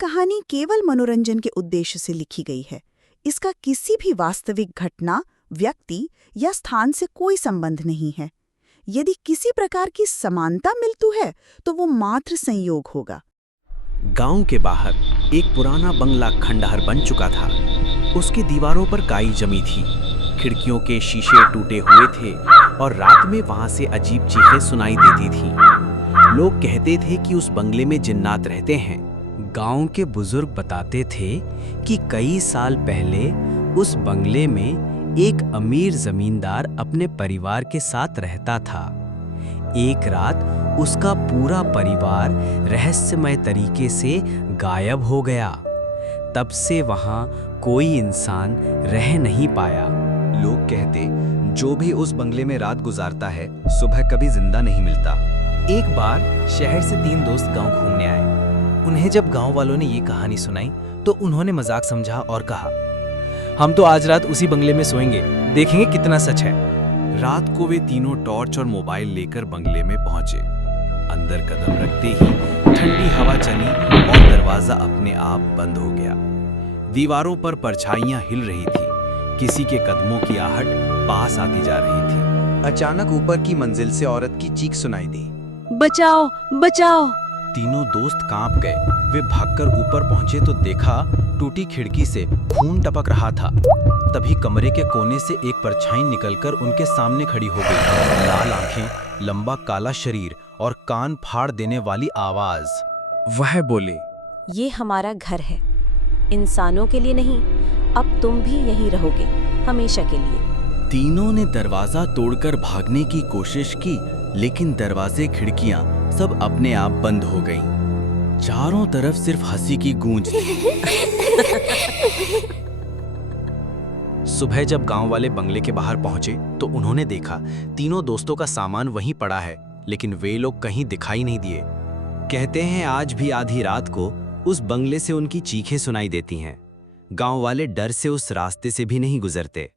कहानी केवल मनोरंजन के उद्देश्य से लिखी गई है। इसका किसी भी वास्तविक घटना, व्यक्ति या स्थान से कोई संबंध नहीं है। यदि किसी प्रकार की समानता मिलती है तो वो मात्र संयोग होगा। गांव के बाहर एक पुराना बंगला खंडहर बन चुका था। उसकी दीवारों पर काई जमी थी, खिड़कियों के शीशे टूटे हुए थे और रात में वहां से अजीब चीखें सुनाई देती थीं। लोग कहते थे कि उस बंगले में जिन्नात रहते हैं। गांव के बुजुर्ग बताते थे कि कई साल पहले उस बंगले में एक अमीर जमींदार अपने परिवार के साथ रहता था। एक रात उसका पूरा परिवार रहस्यमय तरीके से गायब हो गया। तब से वहां कोई इंसान रह नहीं पाया। लोग कहते, जो भी उस बंगले में रात गुजारता है सुबह कभी जिंदा नहीं मिलता। एक बार शहर से 3 दोस्त गांव घूमने आए। उन्हें जब गांव वालों ने ये कहानी सुनाई तो उन्होंने मजाक समझा और कहा, हम तो आज रात उसी बंगले में सोएंगे, देखेंगे कितना सच है। रात को वे तीनों टॉर्च और मोबाइल लेकर बंगले में पहुंचे। अंदर कदम रखते ही ठंडी हवा चली और दरवाजा अपने आप बंद हो गया। दीवारों पर परछाइयां हिल रही थी, किसी के कदमों की आहट पास आती जा रही थी। अचानक ऊपर की मंजिल से औरत की चीख सुनाई दी, बचाओ बचाओ। तीनों दोस्त कांप गए। वे भागकर ऊपर पहुंचे तो देखा टूटी खिड़की से खून टपक रहा था। तभी कमरे के कोने से एक परछाई निकलकर उनके सामने खड़ी हो गई। लाल आंखें, लंबा काला शरीर और कान फाड़ देने वाली आवाज। वह बोले, ये हमारा घर है, इंसानों के लिए नहीं। अब तुम भी यहीं रहोगे हमेशा के लिए। तीनों ने दरवाजा तोड़कर भागने की कोशिश की, लेकिन दरवाजे खिड़कियां सब अपने आप बंद हो गईं। चारों तरफ सिर्फ हंसी की गूंज थी। सुबह जब गांव वाले बंगले के बाहर पहुंचे तो उन्होंने देखा तीनों दोस्तों का सामान वहीं पड़ा है, लेकिन वे लोग कहीं दिखाई नहीं दिए। कहते हैं आज भी आधी रात को उस बंगले से उनकी चीखें सुनाई देती हैं। गांव वाले डर से उस रास्ते से भी नहीं गुजरते।